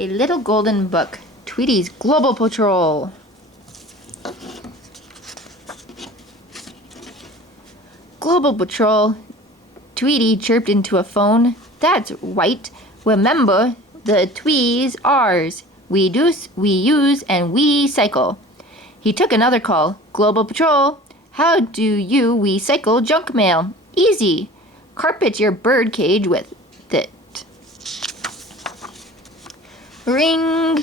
A Little Golden Book. Tweety's Global Patrol. Global Patrol. Tweety chirped into a phone. That's right. Remember, the twee's ours. We use, and we cycle. He took another call. Global Patrol. How do you recycle junk mail? Easy. Carpet your bird cage with it. Ring.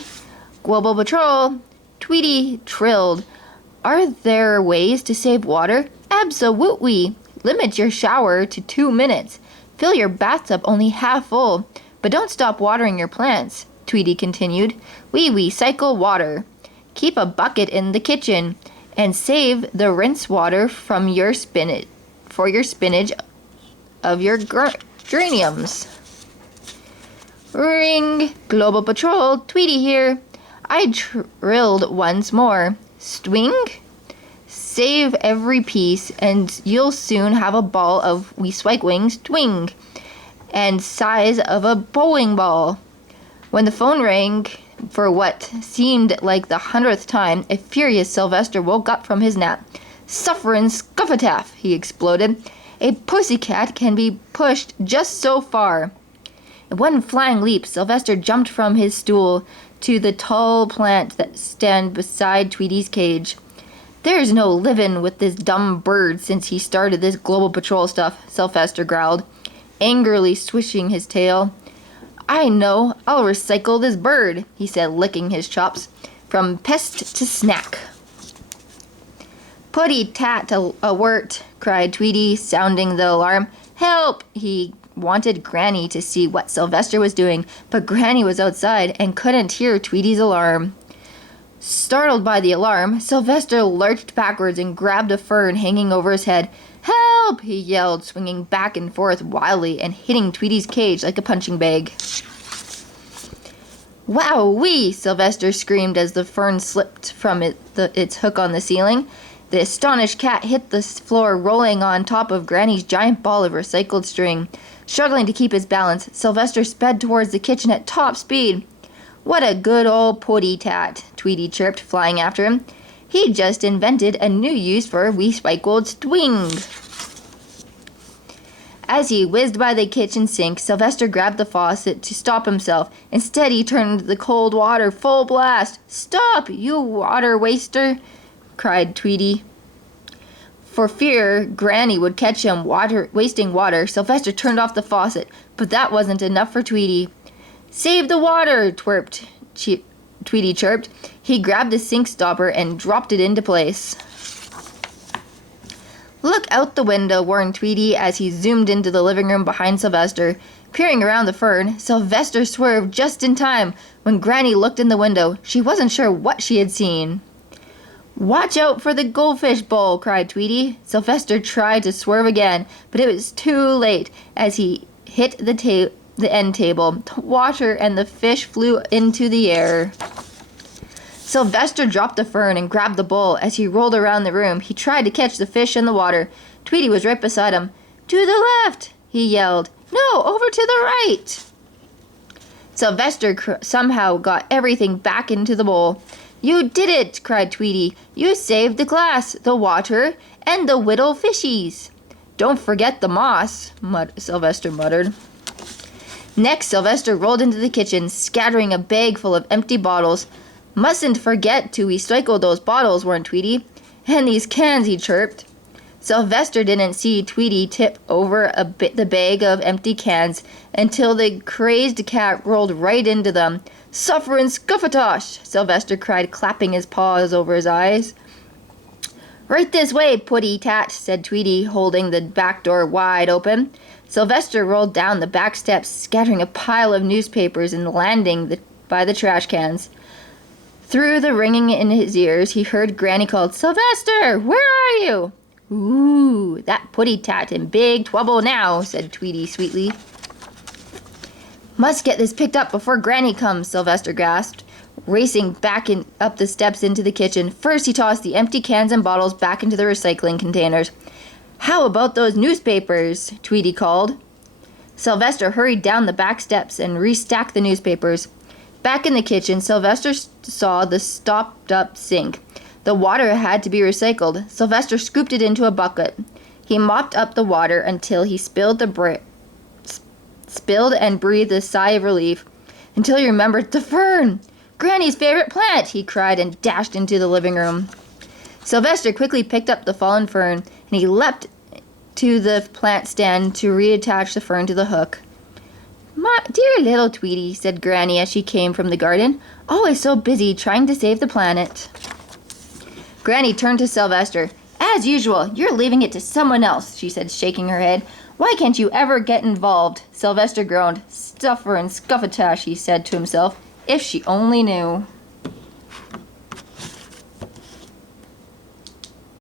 Global Patrol. Tweety trilled. Are there ways to save water? Absolutely. Limit your shower to 2 minutes. Fill your bathtub only half full. But don't stop watering your plants, Tweety continued. We recycle water. Keep a bucket in the kitchen. And save the rinse water from your spinach of your geraniums. Ring. Global Patrol. Tweety here. I trilled once more. Swing. Save every piece, and you'll soon have a ball of recycling swing, and size of a bowling ball. When the phone rang for what seemed like the 100th time, a furious Sylvester woke up from his nap. Sufferin' scuffataff, he exploded. A pussycat can be pushed just so far. In one flying leap, Sylvester jumped from his stool to the tall plant that stood beside Tweety's cage. There's no livin' with this dumb bird since he started this Global Patrol stuff, Sylvester growled, angrily swishing his tail. I know, I'll recycle this bird, he said, licking his chops, from pest to snack. Putty tat alert, cried Tweety, sounding the alarm. Help! He wanted Granny to see what Sylvester was doing, but Granny was outside and couldn't hear Tweety's alarm. Startled by the alarm, Sylvester lurched backwards and grabbed a fern hanging over his head. Help! He yelled, swinging back and forth wildly and hitting Tweety's cage like a punching bag. Wowee! Sylvester screamed as the fern slipped from its hook on the ceiling. The astonished cat hit the floor, rolling on top of Granny's giant ball of recycled string. Struggling to keep his balance, Sylvester sped towards the kitchen at top speed. What a good old putty tat, Tweety chirped, flying after him. He just invented a new use for recycled swing. As he whizzed by the kitchen sink, Sylvester grabbed the faucet to stop himself. Instead, he turned the cold water full blast. Stop, you water waster, cried Tweety. For fear Granny would catch him wasting water, Sylvester turned off the faucet, but that wasn't enough for Tweety. Save the water, Tweety chirped. He grabbed the sink stopper and dropped it into place. Look out the window, warned Tweety as he zoomed into the living room behind Sylvester. Peering around the fern, Sylvester swerved just in time. When Granny looked in the window, she wasn't sure what she had seen. Watch out for the goldfish bowl, cried Tweety. Sylvester tried to swerve again, but it was too late as he hit the end table. The water and the fish flew into the air. Sylvester dropped the fern and grabbed the bowl. As he rolled around the room, he tried to catch the fish in the water. Tweety was right beside him. To the left, he yelled. No, over to the right. Sylvester somehow got everything back into the bowl. You did it, cried Tweety. You saved the glass, the water, and the little fishies. Don't forget the moss, Sylvester muttered. Next, Sylvester rolled into the kitchen, scattering a bag full of empty bottles. Mustn't forget to recycle those bottles, warned Tweety. And these cans, he chirped. Sylvester didn't see Tweety tip over the bag of empty cans until the crazed cat rolled right into them. Sufferin' scuffatosh, Sylvester cried, clapping his paws over his eyes. Right this way, putty tat, said Tweety, holding the back door wide open. Sylvester rolled down the back steps, scattering a pile of newspapers and landing by the trash cans. Through the ringing in his ears, he heard Granny call, Sylvester, where are you? Ooh, that putty tat in big trouble now, said Tweety sweetly. Must get this picked up before Granny comes, Sylvester gasped, racing back up the steps into the kitchen. First, he tossed the empty cans and bottles back into the recycling containers. How about those newspapers? Tweety called. Sylvester hurried down the back steps and restacked the newspapers. Back in the kitchen, Sylvester saw the stopped-up sink. The water had to be recycled. Sylvester scooped it into a bucket. He mopped up the water until he spilled and breathed a sigh of relief. Until he remembered the fern! Granny's favorite plant! He cried and dashed into the living room. Sylvester quickly picked up the fallen fern, and he leapt to the plant stand to reattach the fern to the hook. "My dear little Tweety," said Granny as she came from the garden, "always so busy trying to save the planet." Granny turned to Sylvester. "As usual, you're leaving it to someone else," she said, shaking her head. "Why can't you ever get involved?" Sylvester groaned. "Stuffer and scuffatash," he said to himself. "If she only knew."